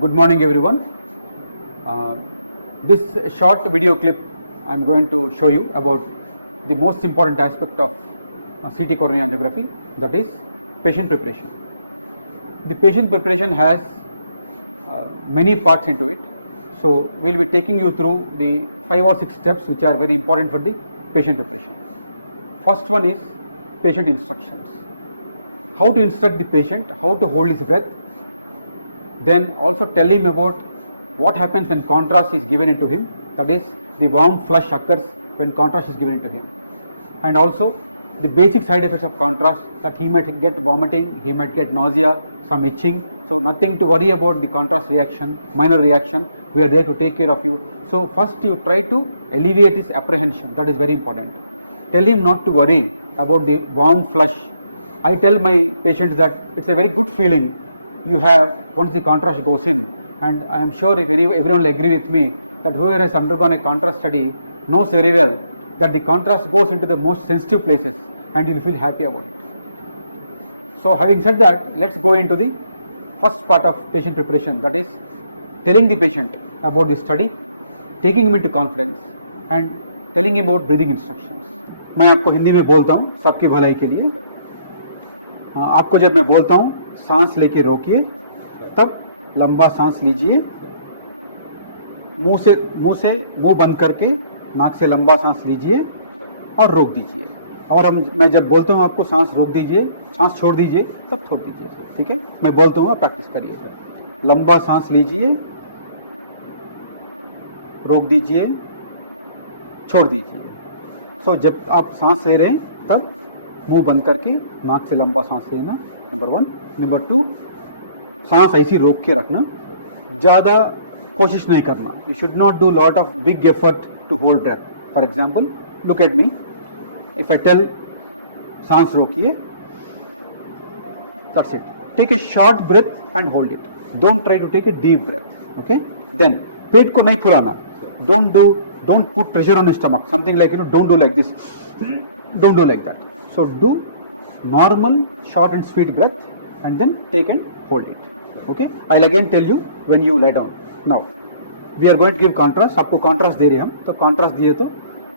Good morning, everyone. This short video clip I am going to show you about the most important aspect of CT coronary angiography, that is patient preparation. The patient preparation has many parts into it. So we will be taking you through the 5 or 6 steps which are very important for the patient preparation. First one is patient instructions. How to instruct the patient, how to hold his breath. Then also tell him about what happens when contrast is given into him, that is the warm flush occurs when contrast is given into him, and also the basic side effects of contrast, that he might get vomiting, he might get nausea, some itching. So nothing to worry about the contrast reaction, minor reaction, we are there to take care of you. So first you try to alleviate his apprehension, that is very important. Tell him not to worry about the warm flush. I tell my patients that it's a very good feeling you have once the contrast goes in, and I am sure everyone will agree with me that whoever has undergone a contrast study knows very well that the contrast goes into the most sensitive places and you will feel happy about it. So having said that, let's go into the first part of patient preparation, that is telling the patient about the study, taking him into conference and telling him about breathing instructions. मैं आपको हिंदी में बोलता हूँ सबकी भलाई के लिए. आपको जब मैं बोलता हूँ सांस लेके रोकिए, तब लंबा सांस लीजिए, मुंह बंद करके नाक से लंबा सांस लीजिए और रोक दीजिए. और मैं जब बोलता हूँ आपको सांस रोक दीजिए, सांस छोड़ दीजिए, तब छोड़ दीजिए. ठीक है, मैं बोलता हूँ, आप प्रैक्टिस करिए. लंबा सांस लीजिए, रोक दीजिए, छोड़ दीजिए. तो जब आप सांस ले रहे हैं तब मुंह बंद करके नाक से लंबा सांस लेना, नंबर 1. नंबर 2, सांस ऐसी रोक के रखना, ज्यादा कोशिश नहीं करना. You should not do lot of big effort to hold breath. For example, look at me. If I tell सांस रोकिए, that's it. Take a short breath and hold it. Don't try to take a deep breath. Okay. Then पेट को नहीं फुलाना. Don't put pressure on the stomach. Something like, don't do like this. Don't do like that. So do normal, short and sweet breath and then take and hold it. Okay. I'll again tell you when you lie down. Now, we are going to give contrast. आपको contrast दे रहे हैं हम. तो contrast दिए तो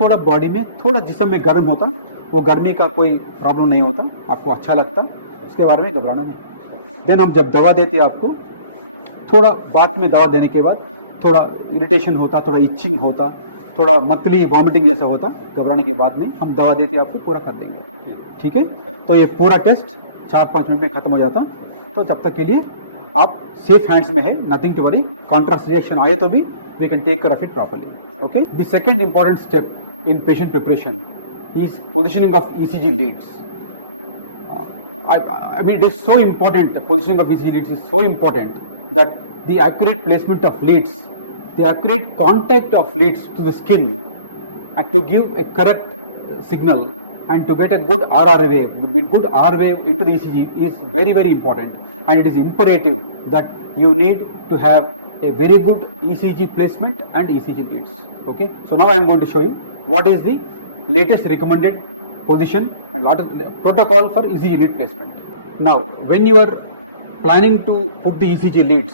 थोड़ा body में, थोड़ा जिस्म में गर्म होता, वो गर्मी का कोई प्रॉब्लम नहीं होता, आपको अच्छा लगता, उसके बारे में घबराना नहीं. देन हम जब दवा देते हैं आपको, थोड़ा बाद में दवा देने के बाद थोड़ा इरिटेशन होता, थोड़ा इचिंग होता, थोड़ा मतली वॉमिटिंग जैसा होता, घबराने की बात नहीं. हम दवा देते आपको पूरा कर देंगे. ठीक है. तो ये पूरा टेस्ट 4-5 मिनट में खत्म हो जाता. तो जब तक के लिए आप सेफ हैंड्स में है, nothing to worry. Contrast reaction आए तो भी we can take care of it properly. Okay. The second important step in patient preparation is positioning of ECG leads. I mean, it is so important. The positioning of ECG leads is so important that the accurate placement of leads, the accurate contact of leads to the skin, and to give a correct signal and to get a good RR wave, good R wave into the ECG is very, very important. And it is imperative that you need to have a very good ECG placement and ECG leads. Okay. So now I am going to show you what is the latest recommended position, protocol for ECG lead placement. Now, when you are planning to put the ECG leads,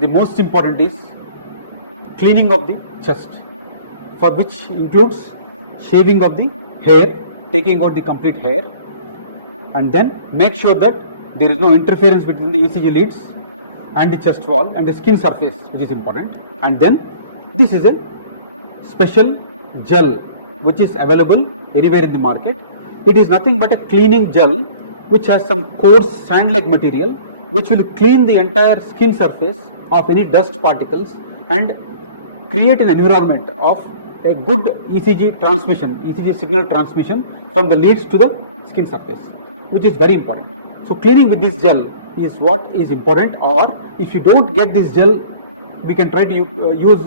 the most important is cleaning of the chest, for which includes shaving of the hair, taking out the complete hair, and then make sure that there is no interference between the ECG leads and the chest wall and the skin surface, which is important. And then this is a special gel which is available anywhere in the market. It is nothing but a cleaning gel which has some coarse sand-like material which will clean the entire skin surface of any dust particles and create an environment of a good ECG transmission, ECG signal transmission from the leads to the skin surface, which is very important. So cleaning with this gel is what is important, or if you don't get this gel, we can try to use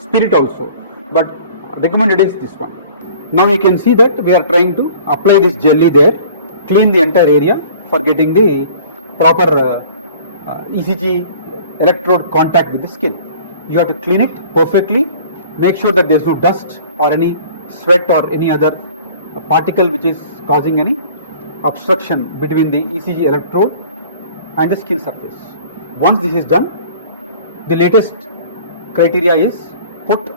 spirit also, but recommended is this one. Now you can see that we are trying to apply this jelly there, clean the entire area for getting the proper ECG electrode contact with the skin. You have to clean it perfectly, make sure that there is no dust or any sweat or any other particle which is causing any obstruction between the ECG electrode and the skin surface. Once this is done, the latest criteria is put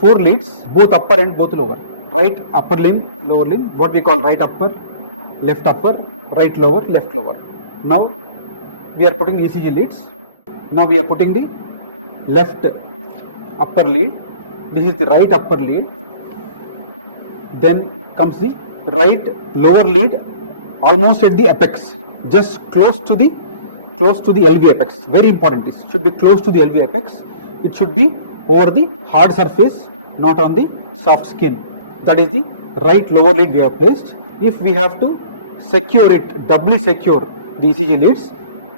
4 leads, both upper and both lower. Right upper limb, lower limb, what we call right upper, right lower, left lower. Now we are putting ECG leads. Now we are putting the left upper lead. This is the right upper lead. Then comes the right lower lead, almost at the apex, just close to the LV apex. Very important. It should be close to the LV apex. It should be over the hard surface, not on the soft skin. That is the right lower lead we have placed. If we have to secure it, doubly secure the ECG leads,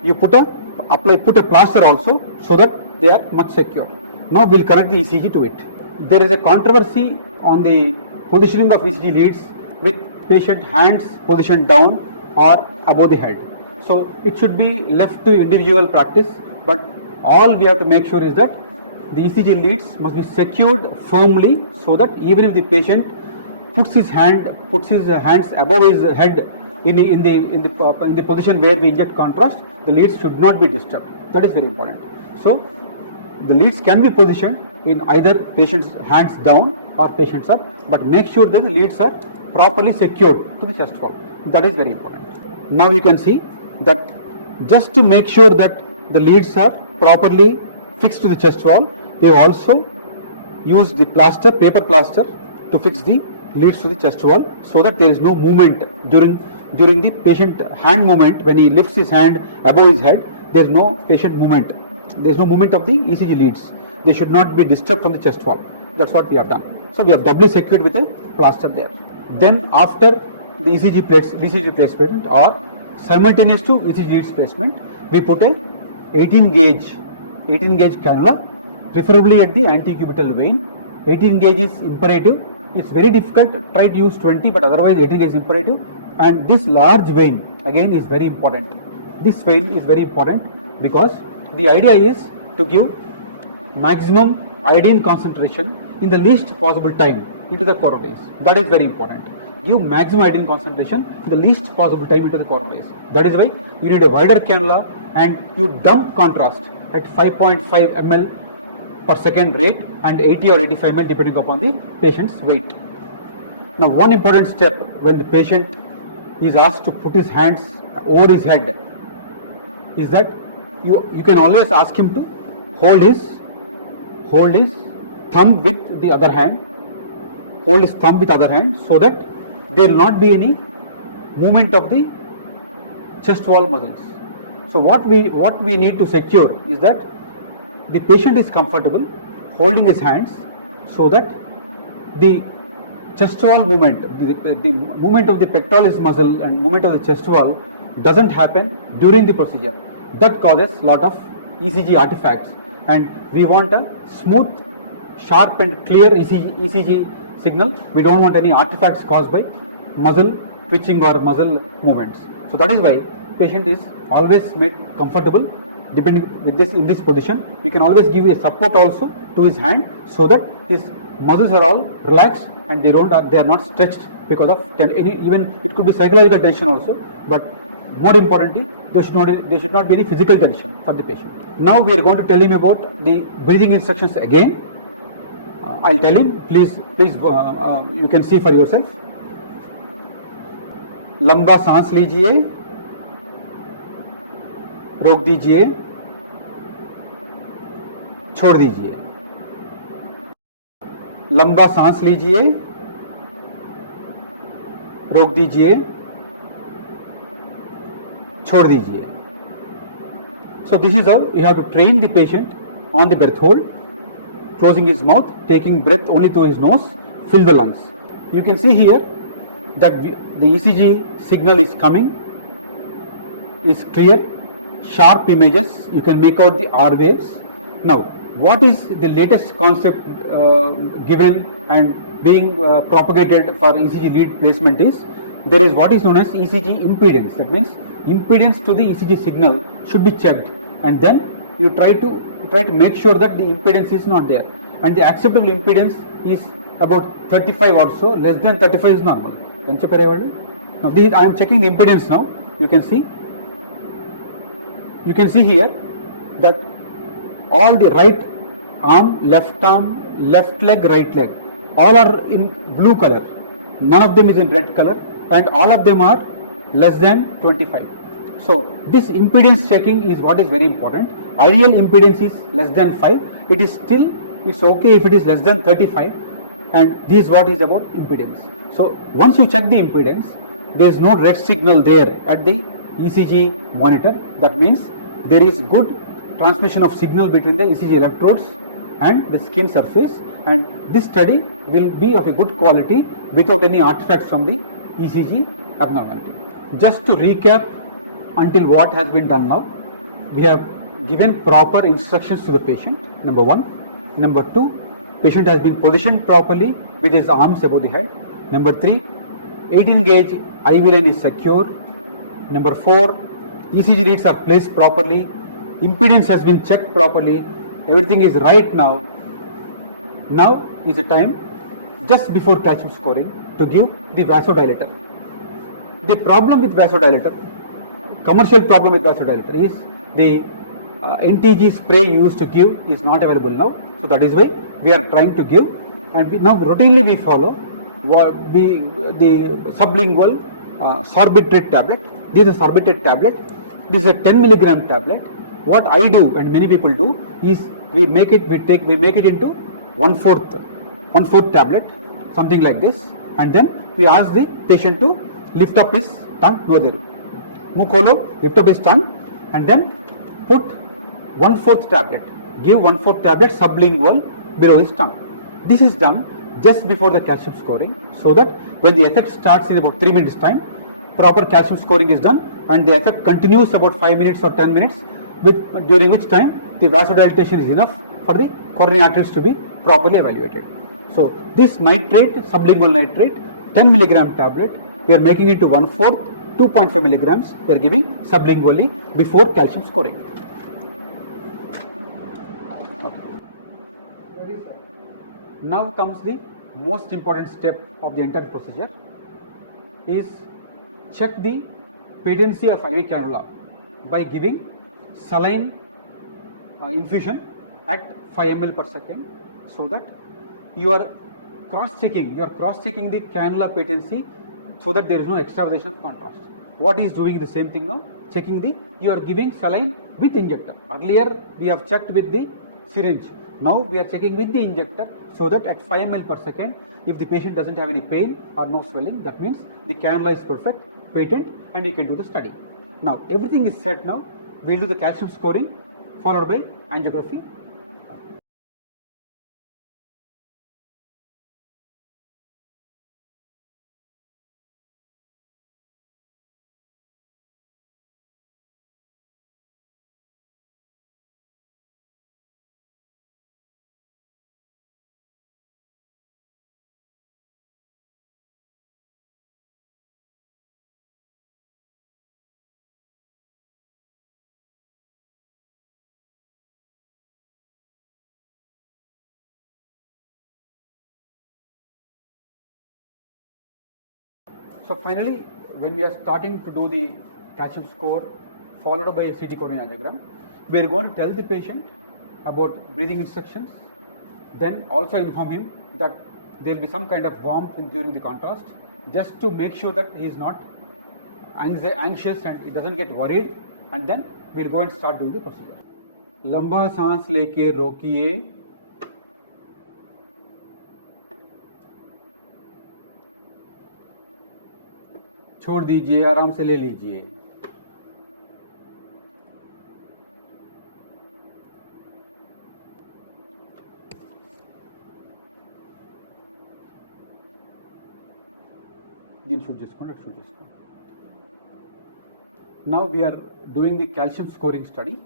you put a plaster also, so that they are much secure. Now we will connect the ECG to it. There is a controversy on the positioning of ECG leads with patient hands positioned down or above the head. So it should be left to individual practice, but all we have to make sure is that the ECG leads must be secured firmly, so that even if the patient puts his hands above his head in the position where we inject contrast, the leads should not be disturbed. That is very important. So the leads can be positioned in either patient's hands down or patient's up, but make sure that the leads are properly secured to the chest wall. That is very important. Now you can see that just to make sure that the leads are properly fixed to the chest wall, we have also used the paper plaster to fix the leads to the chest wall, so that there is no movement during the patient hand movement. When he lifts his hand above his head, there is no patient movement. There is no movement of the ECG leads. They should not be disturbed from the chest wall. That's what we have done. So we have doubly secured with a plaster there. Then after the ECG placement or simultaneous to ECG leads placement, we put a 18 gauge cannula, preferably at the antecubital vein. 18 gauge is imperative. It's very difficult. Try to use 20, but otherwise 18 gauge is imperative. And this large vein again is very important. This vein is very important because the idea is to give maximum iodine concentration in the least possible time into the coronaries. That is very important. Give maximum iodine concentration in the least possible time into the coronaries. That is why you need a wider cannula, and you dump contrast at 5.5 ml per second rate and 80 or 85 ml depending upon the patient's weight. Now one important step when the patient is asked to put his hands over his head is that you can always ask him to hold his thumb with the other hand, so that there will not be any movement of the chest wall muscles. So what we need to secure is that the patient is comfortable holding his hands, so that the chest wall movement, the movement of the pectoralis muscle and movement of the chest wall doesn't happen during the procedure. That causes a lot of ECG artifacts, and we want a smooth, sharp and clear ECG signal. We don't want any artifacts caused by muscle twitching or muscle movements. So that is why patient is always made comfortable depending with this in this position. We can always give a support also to his hand, so that his muscles are all relaxed and they are not stretched because of even it could be psychological tension also, but more importantly there should not be any physical tension for the patient. Now we are going to tell him about the breathing instructions again. I'll tell him, please you can see for yourself. लंबा सांस लीजिए, रोक दीजिए, छोड़ दीजिए. लंबा सांस लीजिए, रोक दीजिए, छोड़ दीजिए. So this is how you have to train the patient on the breath hold, closing his mouth, taking breath only through his nose, fill the lungs. You can see here that the ECG signal is coming, is clear, sharp images. You can make out the R waves. Now, what is the latest concept given and being propagated for ECG lead placement is there is what is known as ECG impedance. That means impedance to the ECG signal should be checked, and then you try to make sure that the impedance is not there, and the acceptable impedance is about 35 or so. Less than 35 is normal. Now I am checking impedance now. You can see here that all the right arm, left leg, right leg, all are in blue color. None of them is in red color, and all of them are less than 25. So this impedance checking is what is very important. Ideal impedance is less than 5. It is still, it's okay if it is less than 35, and this is what is about impedance. So once you check the impedance, there is no red signal there at the ECG monitor. That means there is good transmission of signal between the ECG electrodes and the skin surface, and this study will be of a good quality without any artifacts from the ECG abnormality. Just to recap until what has been done now, we have given proper instructions to the patient, number 1. Number 2, patient has been positioned properly with his arms above the head. Number 3, 18 gauge IV line is secure. Number 4, ECG leads are placed properly, impedance has been checked properly, everything is right now. Now is the time, just before calcium scoring, to give the vasodilator. The problem with vasodilator, commercial problem with vasodilator, is the NTG spray used to give is not available now. So that is why we are trying to give, and now routinely we follow the sublingual sorbitrate tablet. This is a sorbitrate tablet. This is a 10 milligram tablet. What I do and many people do is we make it into one fourth tablet, something like this, and then we ask the patient to lift up his tongue, lift up his tongue, and then put 1/4 tablet. Give 1/4 tablet sublingual below his tongue. This is done just before the calcium scoring, so that when the effect starts in about 3 minutes time, proper calcium scoring is done, and the effect continues about 5 minutes or 10 minutes, during which time the vasodilatation is enough for the coronary arteries to be properly evaluated. So this nitrate, sublingual nitrate, 10 milligram tablet, we are making into 1/4, 2.5 milligrams, we are giving sublingually before calcium scoring. Okay. Now comes the most important step of the entire procedure, is check the patency of IV cannula by giving saline infusion at 5 ml per second, so that you are cross-checking the cannula patency, so that there is no extravasation of contrast. What is doing the same thing now? Checking you are giving saline with injector. Earlier we have checked with the syringe. Now we are checking with the injector, so that at 5 ml per second, if the patient doesn't have any pain or no swelling, that means the cannula is perfect, patent, and you can do the study. Now everything is set now. We will do the calcium scoring followed by angiography. So finally, when we are starting to do the calcium score followed by a CT coronary angiogram, we are going to tell the patient about breathing instructions, then also inform him that there will be some kind of warmth during the contrast, just to make sure that he is not anxious and he doesn't get worried, and then we will go and start doing the procedure. लंबा सांस लेके रोकिए, छोड़ दीजिए, आराम से ले लीजिए। Now we are doing the calcium scoring study,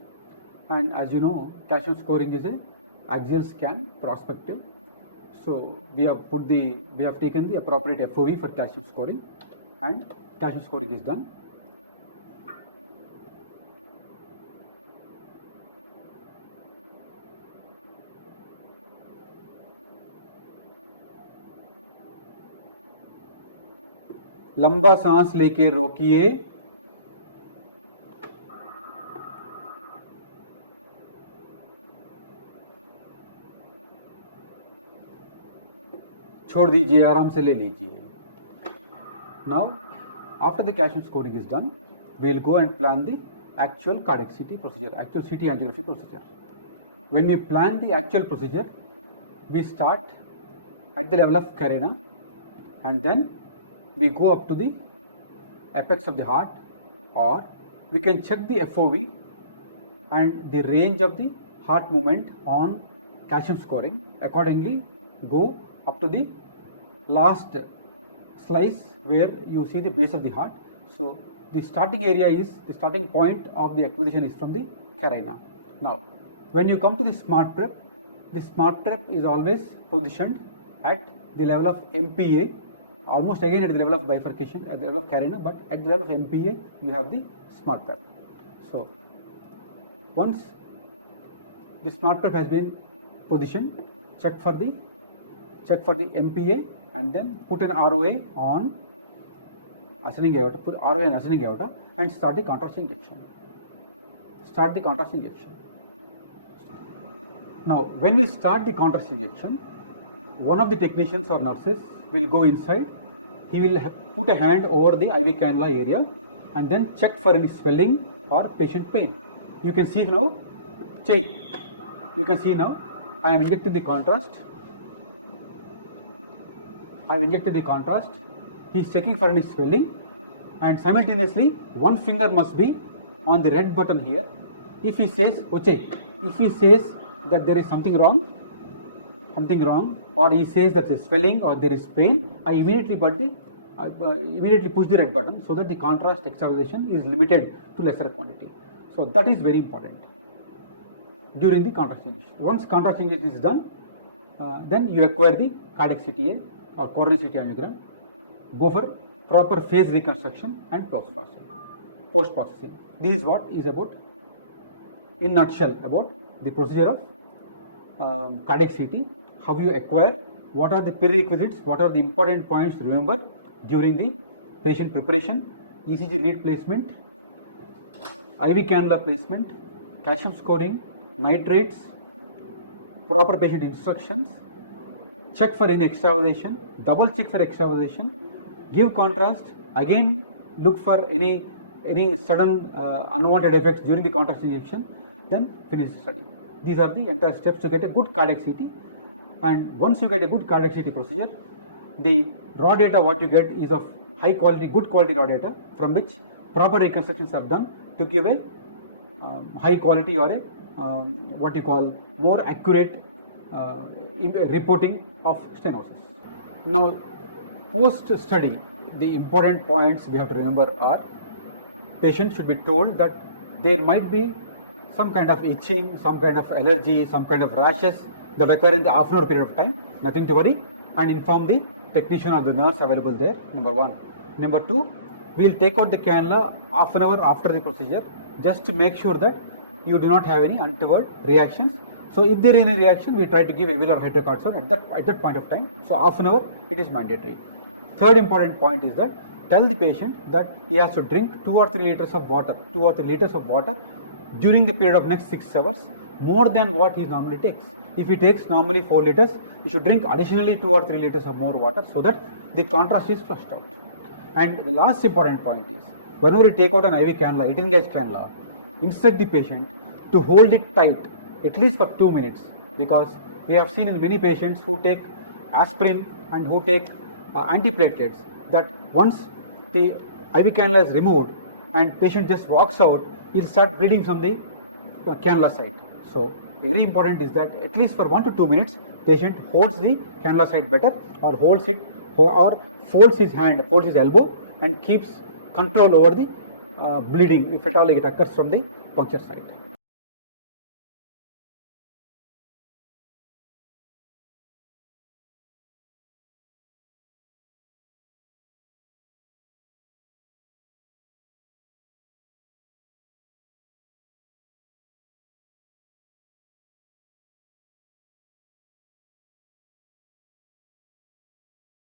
and as you know, calcium scoring is an axial scan, prospective. So we have taken the appropriate FOV for calcium scoring, and calcium scoring is done. लंबा सांस लेके रोकिए, छोड़ दीजिए, आराम से ले लीजिए. Now, after the calcium scoring is done, we will go and plan the actual cardiac CT procedure, actual CT angiography procedure. When we plan the actual procedure, we start at the level of carina and then we go up to the apex of the heart, or we can check the FOV and the range of the heart movement on calcium scoring. Accordingly, go up to the last slice where you see the base of the heart. So the starting area is, the starting point of the acquisition is from the carina. Now, when you come to the smart prep is always positioned at the level of MPA, almost again at the level of bifurcation, at the level of carina, but at the level of MPA you have the smart prep. So once the smart prep has been positioned, check for the MPA and then put an ROA on ascending aorta, put ROA on ascending aorta and start the contrast injection. Now, when we start the contrast injection, one of the technicians or nurses will go inside. He will put a hand over the IV cannula area and then check for any swelling or patient pain. You can see now, I am injecting the contrast. He is checking for any swelling, and simultaneously one finger must be on the red button here. If he says that there is something wrong, or he says that there is swelling or there is pain, I immediately push the red button so that the contrast extravasation is limited to lesser quantity. So that is very important during the contrast injection. Once contrast injection is done, then you acquire the cardiac CTA or coronary CT angiogram, go for proper phase reconstruction and post-processing. This is what is about, in nutshell, about the procedure of cardiac CT, how you acquire, what are the prerequisites, what are the important points to remember during the patient preparation, ECG lead placement, IV cannula placement, calcium scoring, nitrates, proper patient instructions, check for any extravasation, double check for extravasation, give contrast, again look for any sudden unwanted effects during the contrast injection, then finish the study. These are the entire steps to get a good cardiac CT. And once you get a good cardiac CT procedure, the raw data what you get is of high quality, good quality raw data from which proper reconstructions are done to give a high quality or a what you call more accurate reporting of stenosis. Now, post study, the important points we have to remember are: patient should be told that there might be some kind of itching, some kind of allergy, some kind of rashes that occur in the half-an-hour period of time. Nothing to worry, and inform the technician or the nurse available there. Number one. Number two, we will take out the cannula half an hour after the procedure, just to make sure that you do not have any untoward reactions. So if there is any reaction, we try to give Avil or hydrocortisone at that point of time. So half an hour it is mandatory. Third important point is that tell the patient that he has to drink 2 or 3 liters of water, during the period of next 6 hours, more than what he normally takes. If he takes normally 4 liters, he should drink additionally 2 or 3 liters of more water so that the contrast is flushed out. And the last important point is, whenever you take out an IV cannula, 18 gauge cannula, instruct the patient to hold it tight at least for 2 minutes, because we have seen in many patients who take aspirin and who take antiplatelets that once the IV cannula is removed and patient just walks out, he will start bleeding from the cannula site. So very important is that at least for 1 to 2 minutes, patient holds the cannula site better, or holds it, or folds his hand, folds his elbow, and keeps control over the bleeding if at all it occurs from the puncture site.